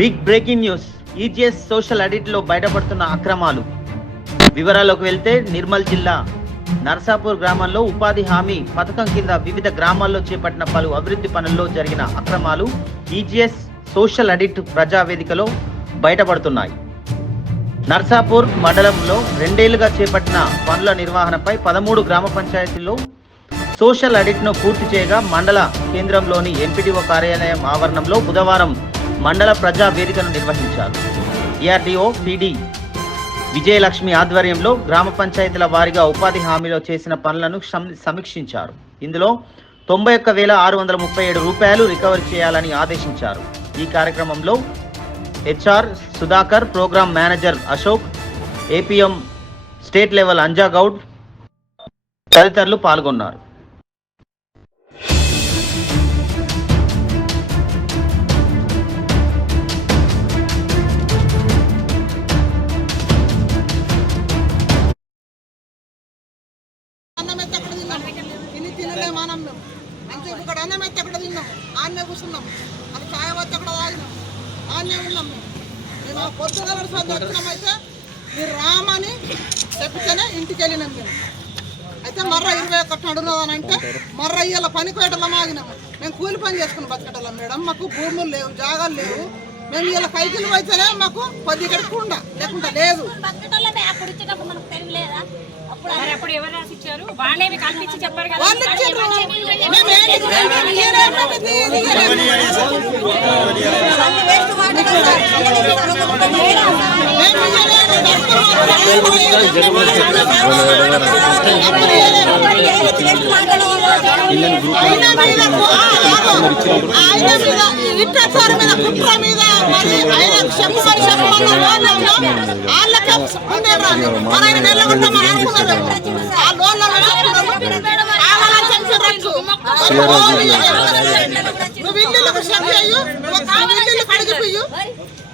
Big breaking news. EGS social ఆడిట్లో బయటపడుతున్న అక్రమాలు. వివరాల్లోకి వెళ్తే నిర్మల్ జిల్లా నర్సాపూర్ గ్రామంలో ఉపాధి హామీ పథకం కింద వివిధ గ్రామాల్లో చేపట్టిన పలు అభివృద్ధి పనుల్లో జరిగిన అక్రమాలు ఈజీఎస్ సోషల్ ఆడిట్ ప్రజావేదికలో బయటపడుతున్నాయి. నర్సాపూర్ మండలంలో 2 ఏళ్లుగా చేపట్టిన పనుల నిర్వహణపై 13 గ్రామ పంచాయతీల్లో సోషల్ ఆడిట్ను పూర్తి చేయగా మండల కేంద్రంలోని ఎంపీడీఓ కార్యాలయం ఆవరణంలో బుధవారం మండల ప్రజా వేదికను నిర్వహించారు. ఈఆర్డీఓ పీడీ విజయలక్ష్మి ఆధ్వర్యంలో గ్రామ పంచాయతీల వారీగా ఉపాధి హామీలో చేసిన పనులను సమీక్షించారు. ఇందులో 91,637 రూపాయలు రికవరీ చేయాలని ఆదేశించారు. ఈ కార్యక్రమంలో HR Sudhakar, program manager Ashok, APM state level Anja Goud తదితరులు పాల్గొన్నారు. అన్నం అయితే అక్కడ తిన్నాం, ఆన్నే కూర్చున్నాం, అది ఛాయ వచ్చి అక్కడ తాగినాం, ఆన్నే ఉన్నాం. మేము పొద్దున వచ్చినామైతే మీరు రామని చెప్తేనే ఇంటికి వెళ్ళినాం. మేము అయితే మర్ర 21 అడుగున్నదని అంటే మర్ర ఇయ్యాల పనికి పోయేటోళ్ళం ఆగినాము. మేము కూలి పని చేసుకుని బతకటోళ్ళం మేడం. మాకు భూములు లేవు, జాగాలు లేవు. మేము ఇలా కైకిలు పోయితేనే మాకు కొద్ది గడుపుకుండా లేకుండా లేదు. అప్పుడు ఎవరు రాసిచ్చారు? వాళ్ళేమి కల్పించి చెప్పారు కదా.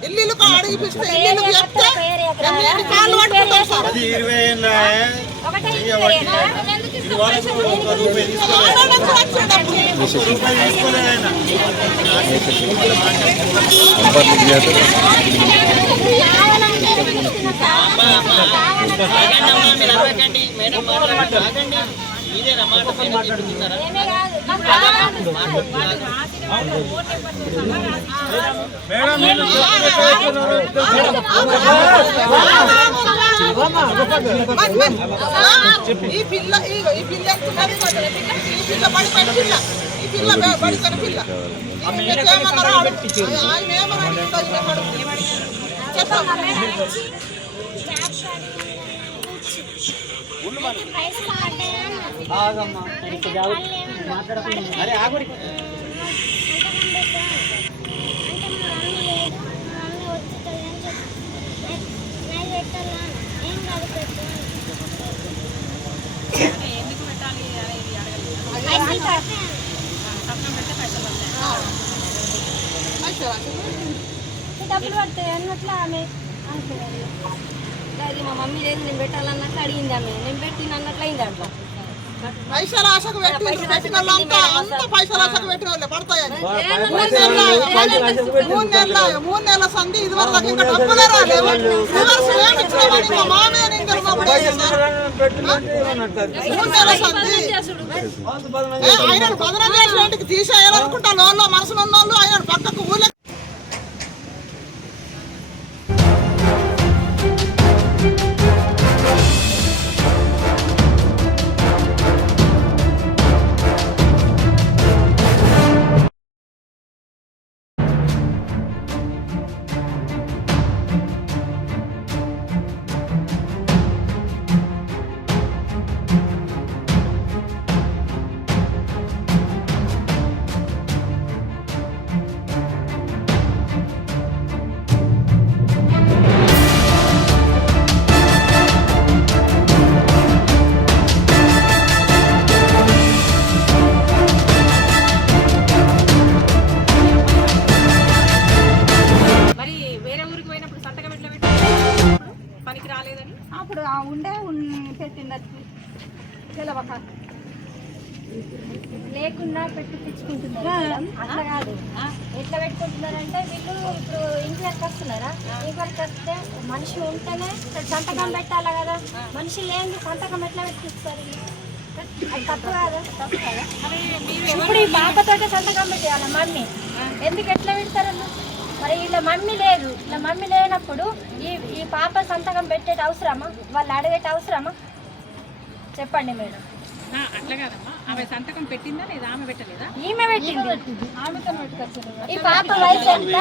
ఇల్లు అడిగిపిస్తే ఇల్లు చెప్తే కాళ్ళు పట్టుకుంటాం సార్. ఈ పిల్ల బడిపోయిన పిల్ల, ఈ పిల్ల బడిపోయిన పిల్ల డబ్బులు పడతాయి అన్నట్లు ఆమె అనుకున్నది. అది మా మమ్మీ లేదు, నేను పెట్టాలన్నట్లు అడిగింది ఆమె, నేను పెట్టిన అన్నట్లు అయింది. అట్లా పైసల ఆశకు పెట్టిన వాళ్ళంతా అంతా పైసల ఆశకు పెట్టిన వాళ్ళే పడతాయని 3 నెలల సంధి ఇదివరకు ఇంకా డబ్బులే రాలేవు. మా మామే నిందలు 3 నెలల సంధి ఆయన బదనం చేసిన తీసేయాలనుకుంటా లోన్లో మనసులో ఉన్న వాళ్ళు ఆయన పక్కకు ఊళ్ళో అప్పుడు ఉండే పెట్టిండొచ్చు తెలవక లేకుండా పెట్టించుకుంటున్నారు మేడం. అట్లా కాదు, ఎట్లా పెట్టుకుంటున్నారంటే వీళ్ళు ఇప్పుడు ఇంక్వైరీకి వస్తున్నారా, ఇంక్వైరీకి వస్తే మనిషి ఉంటేనే సంతకం పెట్టాలి కదా, మనిషి లేని సంతకం ఎట్లా పెట్టిస్తారు? అది తప్పు కాదు. ఇప్పుడు ఈ పాపతోటే సంతకం పెట్టాలి మమ్మీ, ఎందుకు ఎట్లా పెడతారు? మరి వీళ్ళ మమ్మీ లేదు, వీళ్ళ మమ్మీ లేనప్పుడు ఈ పాప సంతకం పెట్టేట అవసరమా? వాళ్ళు అడిగేట అవసరమా? చెప్పండి మేడం. అట్లా కాదమ్మా, ఆమె సంతకం పెట్టిందా లేదా? ఆమె పెట్టలేదా? ఈమె పెట్టింది, ఆమెతో పెట్టుకొచ్చింది. ఈ పాప వయసు ఎంత?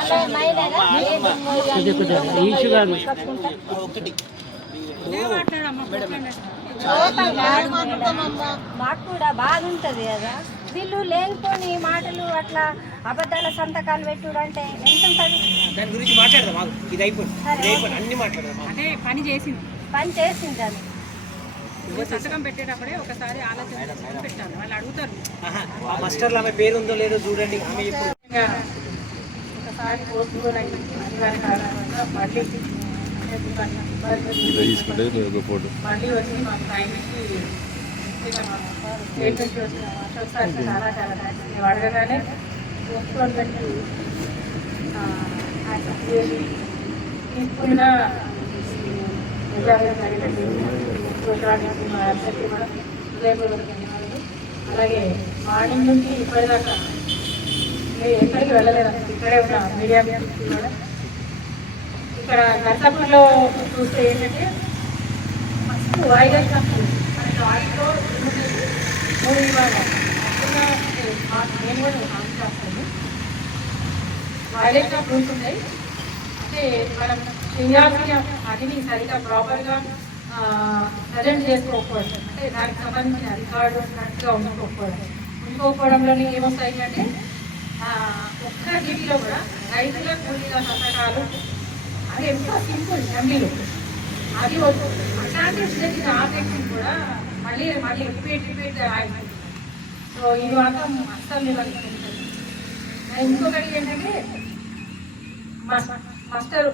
అలా మైనరా? మాకు కూడా బాధ ఉంటుంది కదా. వీళ్ళు లేనిపోని మాటలు అట్లా అబద్ధాల సంతకాలు పెట్టుడు అంటే ఎంత ఉంటుంది? దాని గురించి మాట్లాడదాం. ఇది అయిపోయింది, అన్ని మాట్లాడదాం. అంటే పని చేసింది అది. సంతకం పెట్టేటప్పుడే ఒకసారి ఆలోచన పెట్టాలి. వాళ్ళు అడుగుతారు మాస్టర్లు ఆమె పేరు ఉందో లేదో చూడండి. ఆమె ఇప్పుడు ఒకసారి పోస్టులు మళ్ళీ వచ్చి మాకు టైంకి స్టేట్ నుంచి వచ్చిన అశోక్ సార్ చాలా చాలా థ్యాంక్స్. మేము అడగగానే పోస్టులు పెట్టి తీసుకున్న అలాగే మార్నింగ్ నుంచి ఇప్పటిదాకా ఎక్కడికి వెళ్ళలేదు. ఇక్కడే ఉన్న మీడియా కూడా ఇక్కడ నర్సాపూర్లో చూస్తే ఏంటంటే ఫస్ట్ వైరస్ మనకి వాటిలో 3 విభాగాలు. నేను కూడా చేస్తాను. వైరస్ రూల్స్ ఉన్నాయి. అంటే మనం చేయాల్సిన అదిని సరిగా ప్రాపర్గా ప్రజెంట్ చేసుకోకపోవడం, అంటే దానికి సంబంధించిన రికార్డు కరెక్ట్గా ఉంచుకోకపోవడంలోనే ఏమొస్తాయి అంటే ఒక్క జీబీలో కూడా రైతుల కూలీల సంతకాలు అది ఎంత సింపుల్ ఎంబీలో అది వద్దు. అట్లాంటి చిన్న ఆబ్జెక్షన్ కూడా మళ్ళీ రిపీట్ ఆగిపోయింది. సో ఇది మాత్రం అస్సలు నిలబడుతుంది. ఇంకొకటి ఏంటంటే మాస్టర్,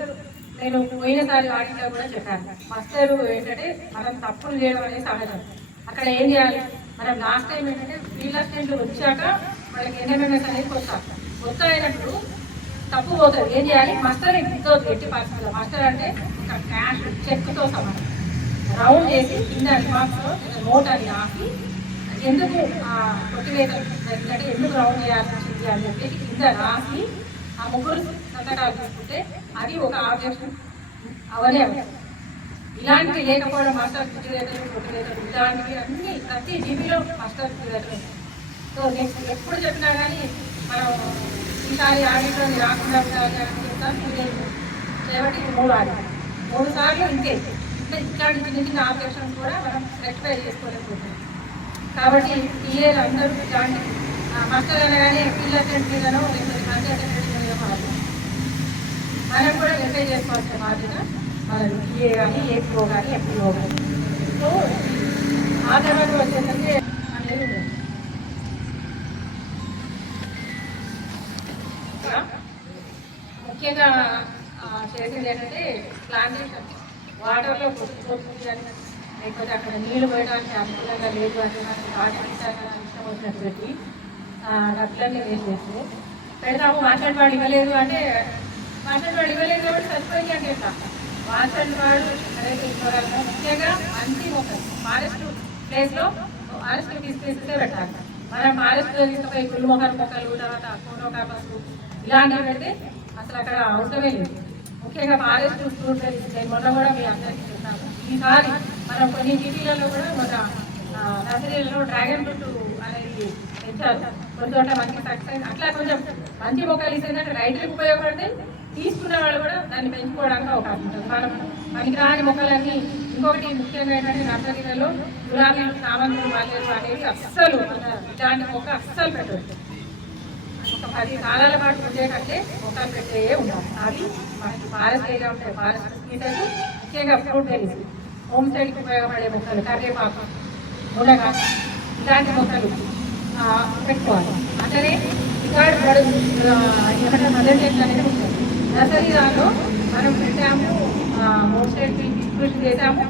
నేను పోయినసారి ఆడిట్లో కూడా చెప్పాను, మాస్టర్ ఏంటంటే మనం తప్పులు చేయడం అనేది సహజం. అక్కడ ఏం చేయాలి, మనం లాస్ట్ టైం ఏంటంటే ఫీల్డ్ అసిస్టెంట్లు వచ్చాక వాళ్ళకి ఎన్ఎంఎంఎస్ అనేది కొత్త అయినప్పుడు తప్పు పోతుంది. ఏం చేయాలి, మాస్టర్ ఇంకోటి ఎట్టి పరిస్థితుల్లో మాస్టర్ అంటే ఒక క్యాష్ చెక్తో సమానం రౌండ్ చేసి కింద రిమార్క్స్లో నోట్ అని రాసి ఎందుకు కొట్టివేత ఎందుకంటే ఎందుకు రౌండ్ చేయాల్సి వచ్చింది అని చెప్పేసి కింద రాసి ఆ 3 సంతకాలు తీసుకుంటే అది ఒక ఆబ్జెక్షన్ అవనే. ఇలాంటివి లేకపోవడం మాస్టర్ కొట్టివేతలు ఇలాంటివి అన్ని ప్రతి జీబీలో మాస్టర్ కొట్టివేతలు. సో నెక్స్ట్ ఎప్పుడు చెప్పినా కానీ మనం ఈసారి ఆడిట్లో రాకుండా ఉండాలి అని చెప్తాను. కాబట్టి 3 సార్లు ఇంతే. అంటే ఇట్లాంటి చిన్న ఆబ్జెక్షన్ కూడా మనం రెక్టిఫై చేసుకోలేకపోతున్నాం. కాబట్టి టీఏలు అందరూ ఇట్లాంటి మాస్టర్ అనగానే ఫీల్డ్ అసిస్టెంట్ మీదనో లేకపోతే పంచాయతీ మీద మనం కూడా వెరిఫై చేసుకోవాల్సిన బాధ్యత మనది. టీఏ కానీ ఏపీఓ కానీ ఎఫ్ఈఓ కానీ. సో ఆ తర్వాత వచ్చేసరికి అనేది ఉండదు. ముఖ్యంగా చేసింది ఏంటంటే ప్లాంటేషన్ వాటర్లో కొట్టుకోవచ్చు కానీ లేకపోతే అక్కడ నీళ్లు పోయడానికి అనుకూలంగా లేదు అంటే మనకి ఆటంకాలు ఇష్టం వచ్చినట్టు పెట్టి డబ్బులన్నీ వేస్ట్ చేస్తే పెడతాము. మాట్లాడేవాడు ఇవ్వలేదు అంటే మాట్లాడేవాడు ఇవ్వలేదు కాబట్టి చచ్చిపోయింది అంటే ఎట్లా? మాట్లాడేవాడు అనేది ఇవ్వగలము. ముఖ్యంగా మంచి మొక్కలు ఫారెస్ట్ ప్లేస్లో ఫారెస్ట్ తీసుకెళ్తే పెట్టాలి. మనం ఫారెస్ట్ తీసుకుపోయి పుల్లు మొక్కలు తర్వాత కోనోకాపస్ ఇలాంటివి పెడితే అసలు అక్కడ అవసరమే లేదు. ముఖ్యంగా ఫారెస్ట్ ఫ్రూట్ నేను మొన్న కూడా మీ అందరికీ చెప్తాను. ఈసారి మనం కొన్ని సిటీలలో కూడా మన నర్సరీలలో డ్రాగన్ ఫ్రూట్ అనేది పెంచారు. కొన్ని చోట మనకి సక్సెస్ అట్లా కొంచెం మంచి మొక్కలు ఇస్తుందంటే రైతులకు ఉపయోగపడితే తీసుకున్న వాళ్ళు కూడా దాన్ని పెంచుకోవడానికి అవకాశం ఉంటుంది. మనం మనకి రాని మొక్కలన్నీ ఇంకొకటి ముఖ్యంగా ఏంటంటే నర్సరీలలో గులాబీలు సామంతులు మల్లెలు అనేవి అస్సలు ఇలాంటి మొక్క అస్సలు పెట్టవచ్చు. ఒక 10 కాలాల పాటు ఉండేటంటే మొక్కలు పెట్టే ఉండాలి. అది మనకి ఫారెస్ట్ ఏరియా ఉంటాయి, ఫారెస్ట్ స్పీసెస్ ముఖ్యంగా ఫ్రూట్ బెర్రీస్ హోమ్ సైడ్కి ఉపయోగపడే మొక్కలు కరివేపాకు మునగ ఇలాంటి మొక్కలు పెట్టుకోవాలి. అంటే రికార్డు ఏమంటే మదర్ చెట్లు అనేది ఉంటుంది. నర్సరీ దానిలో మనం పెట్టాము, హోమ్ సైడ్కి కృషి చేసాము.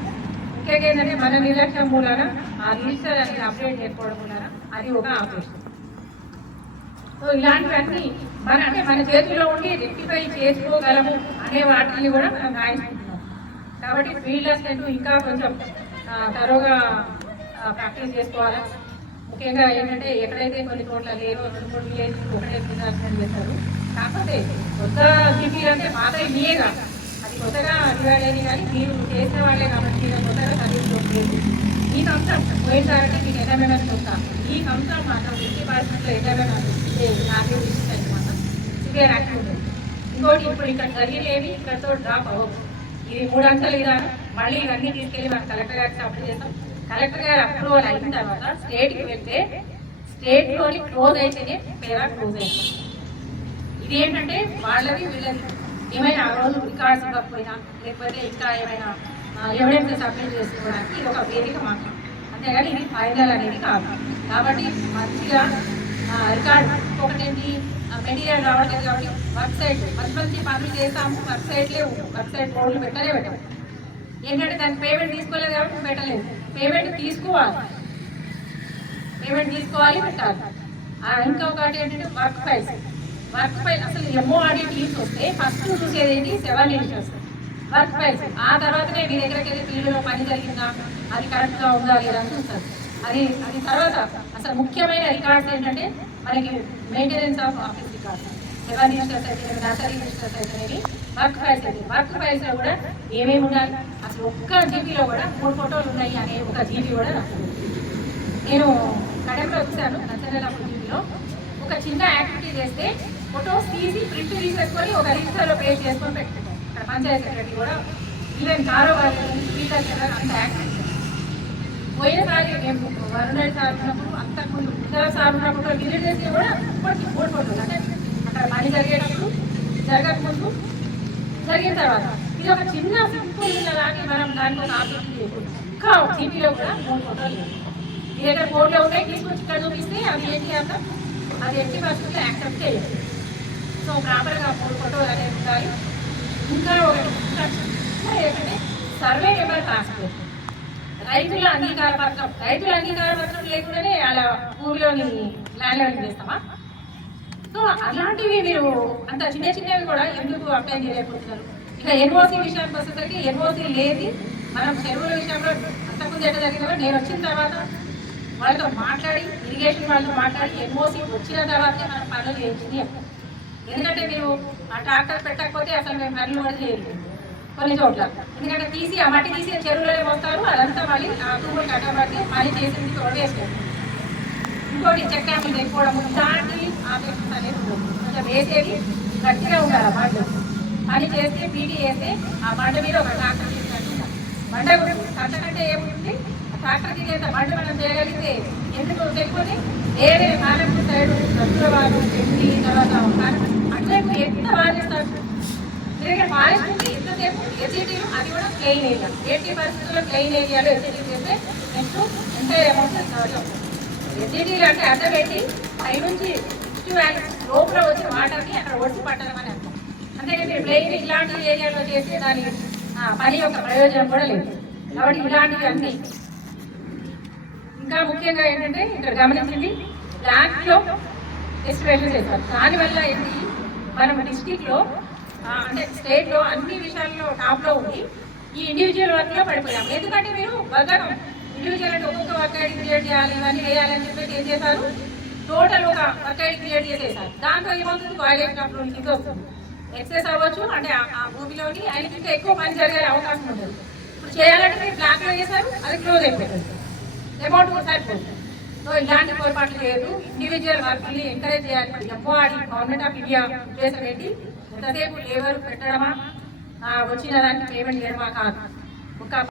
ముఖ్యంగా ఏంటంటే మన నిర్లక్ష్యం మూలాన ఆ రిజిస్టర్ అనేది అప్డేట్ చేసుకోవడం మూలాన అది ఒక ఆపరేషన్. సో ఇలాంటివన్నీ మన చేతిలో ఉండి రెక్టిఫై చేసుకోగలము అనే వాటిని కూడా మనం రాయించుకుంటున్నాం. కాబట్టి ఫీల్డ్ అసిస్టెంట్ ఇంకా కొంచెం తరోగా ప్రాక్టీస్ చేసుకోవాలి. ముఖ్యంగా ఏంటంటే ఎక్కడైతే కొన్ని చోట్ల లేవో 2-3 విలేజ్ ఒకటే ఫీల్డ్ అసిస్టెంట్ చేస్తారు. కాకపోతే కొత్త జీపీలు అంటే పాత మీయేగా, అది కొత్తగా డివైడ్ అయింది, కానీ మీరు చేసిన వాళ్ళే కాబట్టి మీరు కొత్తగా చదివించుకోలేదు. ఈ సంవత్సరం పోయినసారంటే మీకు ఎంఎంఎస్ చూస్తాను. ఈ సంవత్సరం మాత్రం 50% ఎంఎంఎస్ నాకే విషయం మాత్రం సివియర్ యాక్టివ్ ఉంటుంది. ఇంకోటి ఇప్పుడు ఇక్కడ జరిగేవి ఇక్కడతో డ్రాప్ అవ్వదు. ఇది 3 అంచెలు విధానం. మళ్ళీ ఇవన్నీ తీసుకెళ్ళి మనం కలెక్టర్ గారికి అప్లై చేస్తాం. కలెక్టర్ గారు అప్రూవల్ అయిన తర్వాత స్టేట్కి వెళ్తే స్టేట్లోని క్లోజ్ అయితేనే పేరా క్లోజ్ అవుతుంది. ఇది ఏంటంటే వాళ్ళది వీళ్ళది ఏమైనా ఆ రోజు రికార్డ్స్ ఇవ్వకపోయినా లేకపోతే ఇంకా ఏమైనా ఎవిడెన్స్ సబ్మిట్ చేసుకోవడానికి ఇది ఒక వేదిక మాత్రం, అంతేగాని ఇది ఫైనల్ అనేది కాదు. కాబట్టి మంచిగా రికార్డ్ ఒకటేంటి మెటీరియల్ రావట్లేదు కాబట్టి వెబ్సైట్ మంచి పనులు చేస్తాము, వెబ్సైట్ బోర్డులు పెట్టాము. ఏంటంటే దానికి పేమెంట్ తీసుకోలేదు కాబట్టి పెట్టలేదు. పేమెంట్ తీసుకోవాలి పెట్టాలి. ఇంకొకటి ఏంటంటే వర్క్ ఫైల్స్ అసలు ఎంఓఆర్డీ టీమ్స్ వస్తే ఫస్ట్ చూసేది ఏంటి 7 ఇష్యూస్ వర్క్ ఫైల్స్. ఆ తర్వాతనే మీ దగ్గరికి వెళ్ళి ఫీల్డ్లో పని జరిగిందా, అది కరెక్ట్గా ఉందా లేదా అని చూస్తారు. అది తర్వాత అసలు ముఖ్యమైన రికార్డ్స్ ఏంటంటే మనకి maintenance of office records 7 registers అయితే నర్సరీ రిజిస్టర్స్ అయితే వర్క్ ఫైల్స్ అయితే వర్క్ ఫైల్స్లో కూడా ఏమేమి ఉండాలి, అసలు ఒక్క జీబీలో కూడా 3 ఫోటోలు ఉన్నాయి అనే ఒక జీబీ కూడా రాస్తుంది. నేను కడెంలో చూశాను, నచ్చలేనప్పుడు జీబీలో ఒక చిన్న యాక్టివిటీ చేస్తే ఫొటోస్ తీసి ప్రింట్ తీసేసుకొని ఒక రిజిస్టర్లో పేస్ట్ చేసుకొని పెట్టుకుంటాం. ఇక్కడ పంచాయతీ సెక్రటరీ కూడా ఈవెన్ కారోబార్ అంత యాక్టివిటీ. పోయినసారి మేము వరుణ్ సార్ ఉన్నప్పుడు అంతకుముందు ఇతర సార్ ఉన్నప్పుడు విజిట్ చేస్తే కూడా ఇప్పటికి 3 ఫోటోలు అంటే అక్కడ పని జరిగేటప్పుడు, జరగకముందు, జరిగిన తర్వాత. ఇది ఒక చిన్న సింపుల్ కానీ మనం దానికి ఒక ఆసక్తి చేయకూడదు. ఇంకా జీపీలో కూడా 3 ఫోటోలు మీ దగ్గర ఫోన్లో ఉన్నాయి, తీసుకొచ్చి ఇక్కడ చూపిస్తే అది ఏంటి అర్థం, అది 80% యాక్సెప్ట్ చేయలేదు. సో ప్రాపర్గా 3 ఫోటోలు అనేవి ఉంటాయి. ఇంకా ఏంటంటే సర్వే నెంబర్ ట్రాన్స్ఫర్, రైతుల అంగీకార పత్రం లేకుండానే అలా ఊరిలోని ల్యాండ్ లాండ్ చేస్తామా? సో అలాంటివి మీరు అంత చిన్నవి కూడా ఎందుకు అప్లై చేయలేకపోతున్నారు? ఇక ఎన్ఓసి విషయానికి వచ్చేసరికి ఎన్ఓసి లేదు. మనం చెరువుల విషయంలో అంతకుముందు ఎట్లా జరిగిన నేను వచ్చిన తర్వాత వాళ్ళతో మాట్లాడి ఇరిగేషన్ వాళ్ళతో మాట్లాడి ఎన్ఓసి వచ్చిన తర్వాతే మనం పనులు చేయించింది. ఎందుకంటే మీరు ఆ ట్రాక్టర్ పెట్టకపోతే అసలు మేము పనులు కూడా చేయలేదు కొన్ని చోట్ల. ఎందుకంటే తీసి ఆ మట్టి తీసి చెరువులోనే పోస్తారు, అదంతా మళ్ళీ ఆ తూములు కట్టబట్టి మళ్ళీ చేసింది తోడేస్తారు. ఇంకోటి చెక్క మీద ఎక్కువడం ఇలాంటి ఆపరేషన్స్ అనేది కొంచెం వేసేది గట్టిగా ఉండాలి. బండ్లు పని చేస్తే పీటీ వేస్తే ఆ బండ మీద ఒక ట్రాక్టర్ తీసుకుంటూ బండ కట్టకంటే ఏముంటుంది, ట్రాక్టర్ తీసేంత బండి మనం చేయగలిగితే ఎందుకు తెలియని వేరే కాలంపు సైడ్ దక్షిణవాడు చెండి తర్వాత అటువైపు ఎంత బాధిస్తారు. ఎందుకంటే ఫారెస్ట్ నుంచి ఎంతసేపు ఎస్సీటీలు అది కూడా ప్లెయిన్ ఏరియా 80% ప్లెయిన్ ఏరియాలో ఎస్సీటీ చేస్తే నెక్స్ట్ ఎంటైర్ అమౌంట్ ఎస్సీటీలు అంటే అర్థం పెట్టి పై నుంచి లోపల వచ్చే వాటర్ని అక్కడ ఒడిసి పట్టడం అని అర్థం. అంతేకాని ప్లెయిన్ ఇలాంటి ఏరియాలో చేస్తే దాని పని యొక్క ప్రయోజనం కూడా లేదు. కాబట్టి ఇలాంటివి అన్నీ ఇంకా ముఖ్యంగా ఏంటంటే ఇక్కడ గమనించింది బ్లాక్లో ఎస్టిమేషన్ చేస్తారు. దానివల్ల ఏంటి మనం డిస్టిక్లో అంటే స్టేట్లో అన్ని విషయాల్లో టాప్లో ఉంది. ఈ ఇండివిజువల్ వర్క్లో పడిపోయాం. ఎందుకంటే మీరు బద్దకం ఇండివిజువల్ అంటే ఒక్కొక్క వర్క్ ఐడి క్రియేట్ చేయాలి, ఇవన్నీ వేయాలని చెప్పేసి ఏం చేశారు, టోటల్ ఒక వర్క్ ఐడి క్రియేట్ చేసేసారు. దాంట్లో ఏమవుతుంది, వైలేషన్ ఆఫ్ రూల్ కింద వస్తుంది. ఎక్సెస్ అవ్వచ్చు, అంటే ఆ భూమిలోని ఆయనకి ఇంకా ఎక్కువ పని జరిగే అవకాశం ఉంటుంది. ఇప్పుడు చేయాలంటే మీరు బ్లాక్లో చేశారు, అది క్లోజ్ అయిపోతుంది, అమౌంట్ కూడా సరిపోతుంది. సో ఇలాంటి పొరపాట్లు చేయదు. ఇండివిజువల్ వర్క్ని ఎంకరేజ్ చేయాలి. ఎంఓఆర్డీ గవర్నమెంట్ ఆఫ్ ఇండియా ఉద్దేశం ఏంటి, ఎంతసేపు లేబర్ పెట్టడమా వచ్చిన దానికి పేమెంట్ చేయడమా కాదు. ఒక